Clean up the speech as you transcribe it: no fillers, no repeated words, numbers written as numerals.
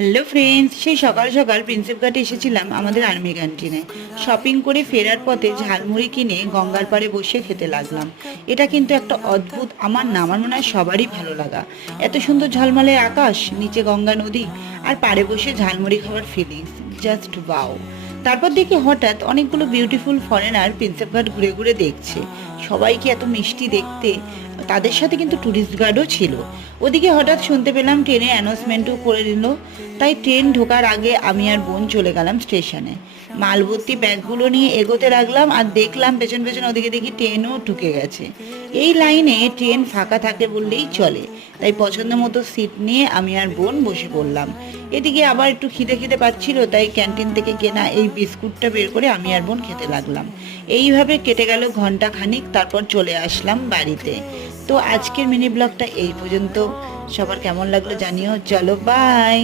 Hello friends, সেই সকাল সকাল প্রিন্সেপ ঘাটে এসেছিলাম আমাদের আর্মি ক্যান্টিনে। শপিং করে ফেরার পথে ঝালমুড়ি কিনে গঙ্গার পাড়ে বসে খেতে লাগলাম। এটা কিন্তু একটা অদ্ভুত, আমার মনে হয় সবারই ভালো লাগা। এত সুন্দর ঝলমলে আকাশ, নিচে গঙ্গা নদী, আর পাড়ে বসে ঝালমুড়ি খাওয়ার ফিলিংস জাস্ট ওয়াও। তারপর দেখি হঠাৎ অনেকগুলো বিউটিফুল ফরেনার প্রিন্সেপ ঘাট ঘুরে ঘুরে দেখছে। সবাইকে এত মিষ্টি দেখতে। তাদের সাথে কিন্তু ট্যুরিস্ট গার্ডও ছিল। ওদিকে হঠাৎ শুনতে পেলাম ট্রেনে অ্যানাউন্সমেন্টও করে দিল। তাই ট্রেন ঢোকার আগে আমি আর বোন চলে গেলাম স্টেশনে। মালভর্তি ব্যাগগুলো নিয়ে এগোতে লাগলাম, আর দেখলাম পেছন পেছন ওদিকে দেখি ট্রেনও ঢুকে গেছে। এই লাইনে ট্রেন ফাঁকা থাকে বললেই চলে। তাই পছন্দ মতো সিট নিয়ে আমি আর বোন বসে পড়লাম। এদিকে আবার একটু খিদে খিদে পাচ্ছিল, তাই ক্যান্টিন থেকে কেনা এই বিস্কুটটা বের করে আমি আর বোন খেতে লাগলাম। এইভাবে কেটে গেল ঘন্টা খানিক, তারপর চলে আসলাম বাড়িতে। তো আজকের মিনি ব্লগটা এই পর্যন্ত। সবার কেমন লাগলো জানিও। চলো, বাই।